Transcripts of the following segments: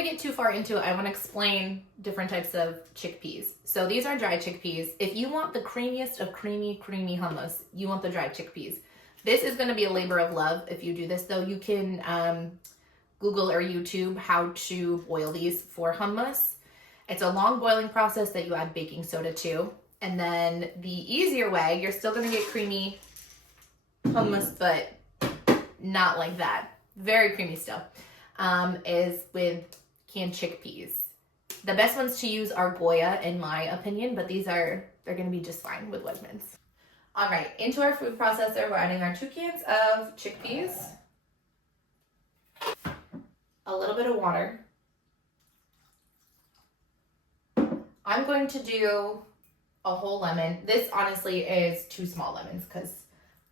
we get too far into it, I want to explain different types of chickpeas. So these are dried chickpeas. If you want the creamiest of creamy hummus, you want the dried chickpeas. This is going to be a labor of love if you do this, though. You can Google or YouTube how to boil these for hummus. It's a long boiling process that you add baking soda to. And then the easier way, you're still going to get creamy hummus, but not like that. Very creamy still, is with canned chickpeas. The best ones to use are Goya, in my opinion, but they're going to be just fine with Wegmans. All right, into our food processor, we're adding our 2 cans of chickpeas, a little bit of water. I'm going to do a whole lemon. This honestly is 2 small lemons because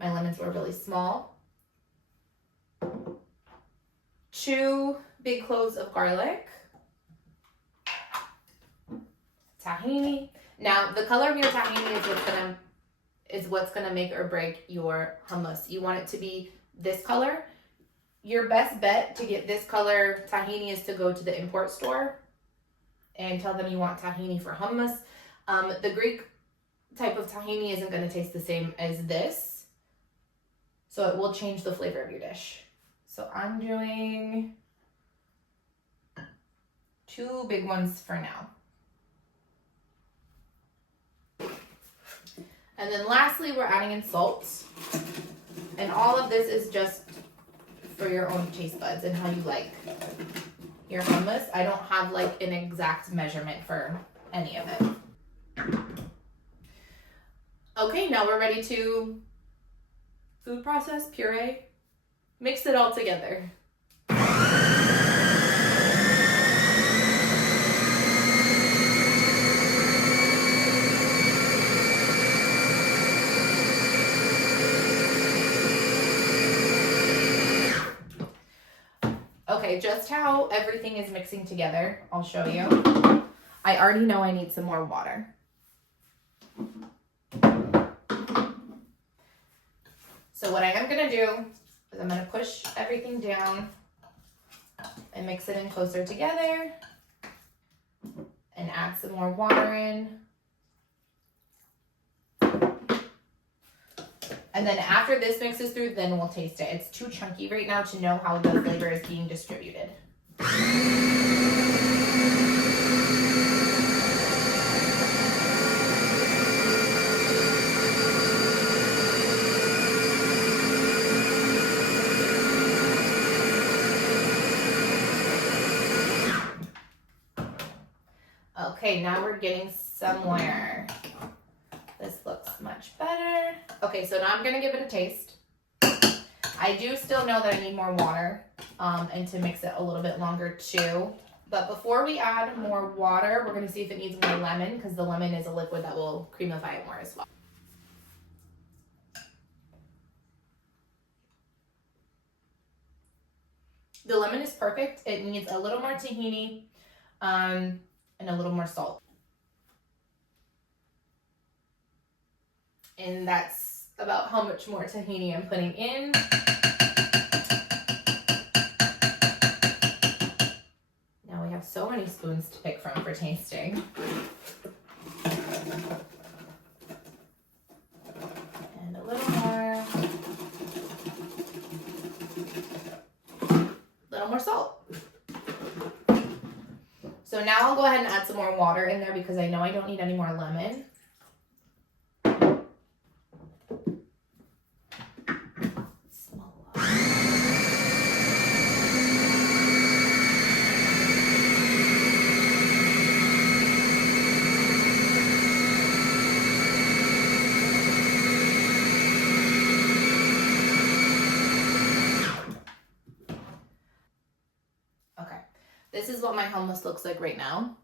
my lemons were really small. 2 big cloves of garlic. Tahini. Now, the color of your tahini is what's gonna make or break your hummus. You want it to be this color. Your best bet to get this color tahini is to go to the import store and tell them you want tahini for hummus. The Greek type of tahini isn't gonna taste the same as this, so it will change the flavor of your dish. So I'm doing 2 big ones for now. And then lastly, we're adding in salt. And all of this is just for your own taste buds and how you like your hummus. I don't have like an exact measurement for any of it. Okay, now we're ready to food process, puree, mix it all together. Okay, just how everything is mixing together, I'll show you. I already know I need some more water. So what I am gonna do is I'm gonna push everything down and mix it in closer together and add some more water in. And then after this mixes through, then we'll taste it. It's too chunky right now to know how the flavor is being distributed. Okay, now we're getting somewhere. This looks much better. Okay, so now I'm gonna give it a taste. I do still know that I need more water and to mix it a little bit longer too. But before we add more water, we're gonna see if it needs more lemon because the lemon is a liquid that will creamify it more as well. The lemon is perfect. It needs a little more tahini and a little more salt. And that's about how much more tahini I'm putting in. Now we have so many spoons to pick from for tasting. And a little more. A little more salt. So now I'll go ahead and add some more water in there because I know I don't need any more lemon. This is what my hummus looks like right now.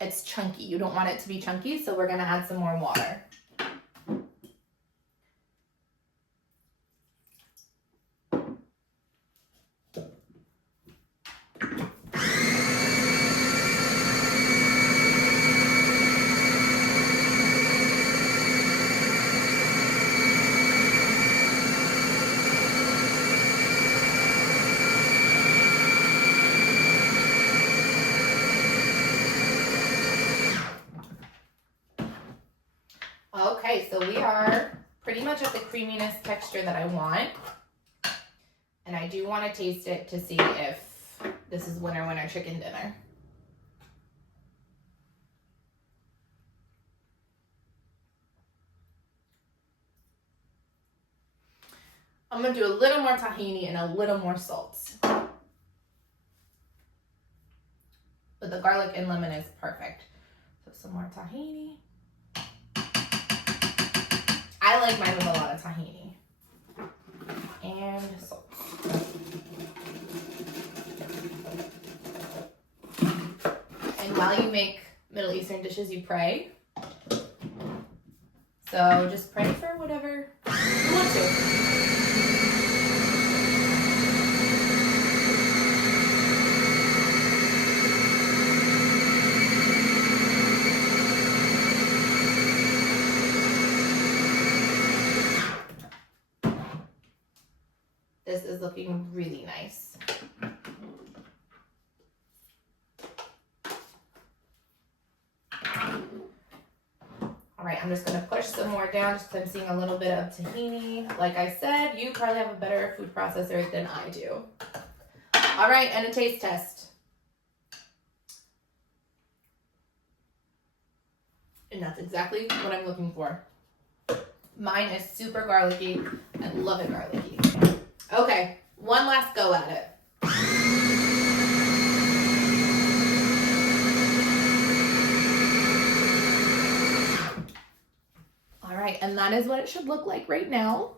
It's chunky. You don't want it to be chunky, so we're gonna add some more water. pretty much at the creaminess texture that I want. And I do want to taste it to see if this is winner winner chicken dinner. I'm going to do a little more tahini and a little more salt. But the garlic and lemon is perfect. So some more tahini. I like mine with a lot of tahini. And salt. And while you make Middle Eastern dishes, you pray. So just pray for whatever you want to. This is looking really nice. All right, I'm just gonna push some more down just because I'm seeing a little bit of tahini. Like I said, you probably have a better food processor than I do. All right, and a taste test. And that's exactly what I'm looking for. Mine is super garlicky. I love it garlicky. Okay, one last go at it. All right, and that is what it should look like right now.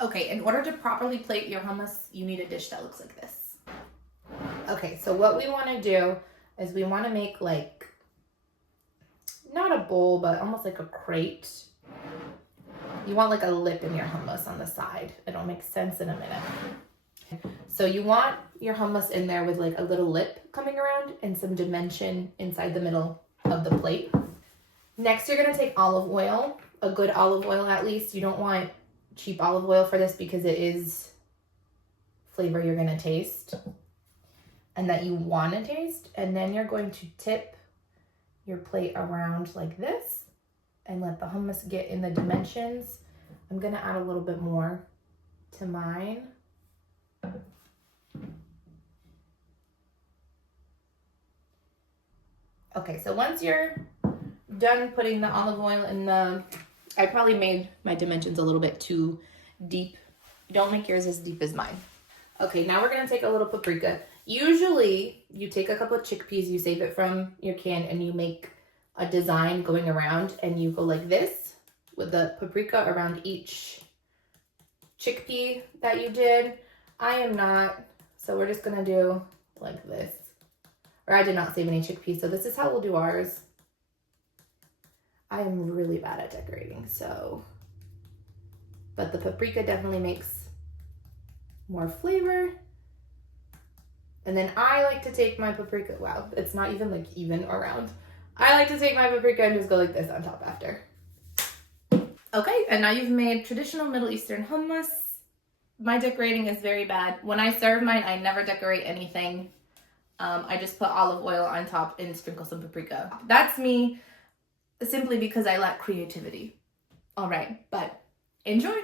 Okay, in order to properly plate your hummus, you need a dish that looks like this. Okay, so what we want to do is we want to make like, not a bowl, but almost like a crate. You want like a lip in your hummus on the side. It'll make sense in a minute. So you want your hummus in there with like a little lip coming around and some dimension inside the middle of the plate. Next, you're gonna take olive oil, a good olive oil at least. You don't want cheap olive oil for this because it is flavor you're gonna taste and that you wanna taste. And then you're going to tip your plate around like this and let the hummus get in the dimensions. I'm gonna add a little bit more to mine. Okay, so once you're done putting the olive oil in I probably made my dimensions a little bit too deep. Don't make yours as deep as mine. Okay, now we're gonna take a little paprika. Usually you take a couple of chickpeas, you save it from your can, and you make a design going around, and you go like this with the paprika around each chickpea that you did. I am not, so we're just gonna do like this. Or I did not save any chickpeas, so this is how we'll do ours. I am really bad at decorating, so, but the paprika definitely makes more flavor. And then I like to take my paprika, wow, it's not even like even around. I like to take my paprika and just go like this on top after. Okay, and now you've made traditional Middle Eastern hummus. My decorating is very bad. When I serve mine, I never decorate anything. I just put olive oil on top and sprinkle some paprika. That's me, simply because I lack creativity. All right, but enjoy.